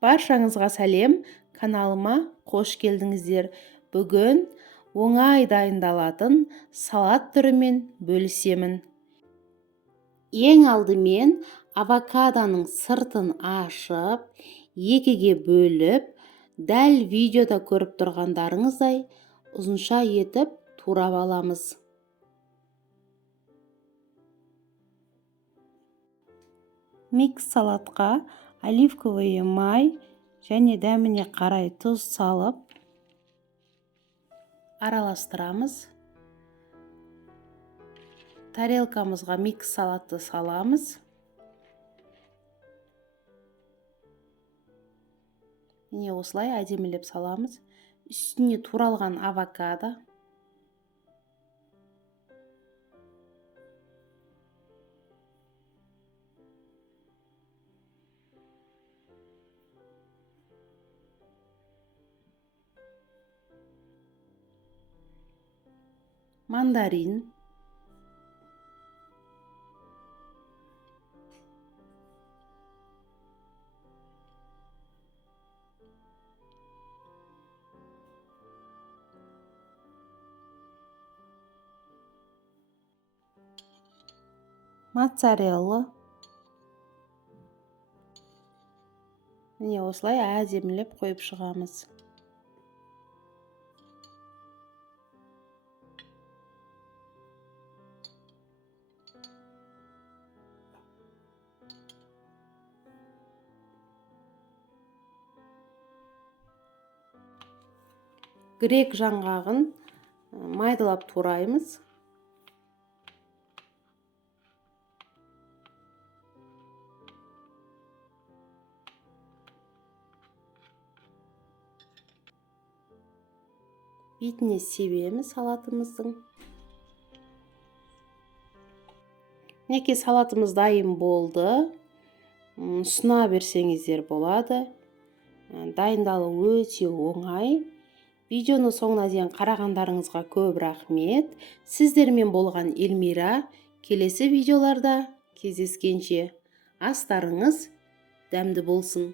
Баршаңызға сәлем, каналыма қош келдіңіздер. Бүгін оңай дайындалатын салат түрімен бөлісемін. Ең алдымен авокадоның сыртын ашып, екіге бөліп, дәл видеода көріп тұрғандарыңыздай ұзынша етіп турап аламыз. Микс салатқа оливковый май және дәміне қарай тұз салып араластырамыз. Тарелкамызға микс салатты саламыз. Міне осылай әдемілеп саламыз. Үстіне туралған авокадо. Мандарин. Моцарелла. Міне осылай әдемілеп қойып шығамыз. Грек жаңғағын майдалап тураймыз. Бетіне себеміз салатымыздың. Мінекей салатымыз дайын болды. Ұсына берсеңіздер болады. Дайындалуы өте оңай. Видеоны соңына дейін қарағандарыңызға көп рахмет. Сіздермен болған Эльмира. Келесі видеоларда кездескенше астарыңыз дәмді болсын.